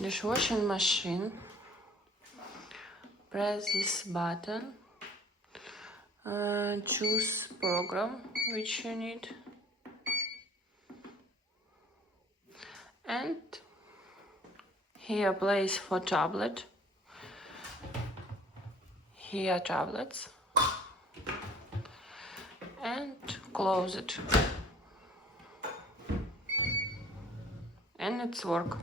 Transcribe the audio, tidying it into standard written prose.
dishwashing machine. Press this button. Choose program which you need. And here place for tablet. Here tablets. And close it. And it's work.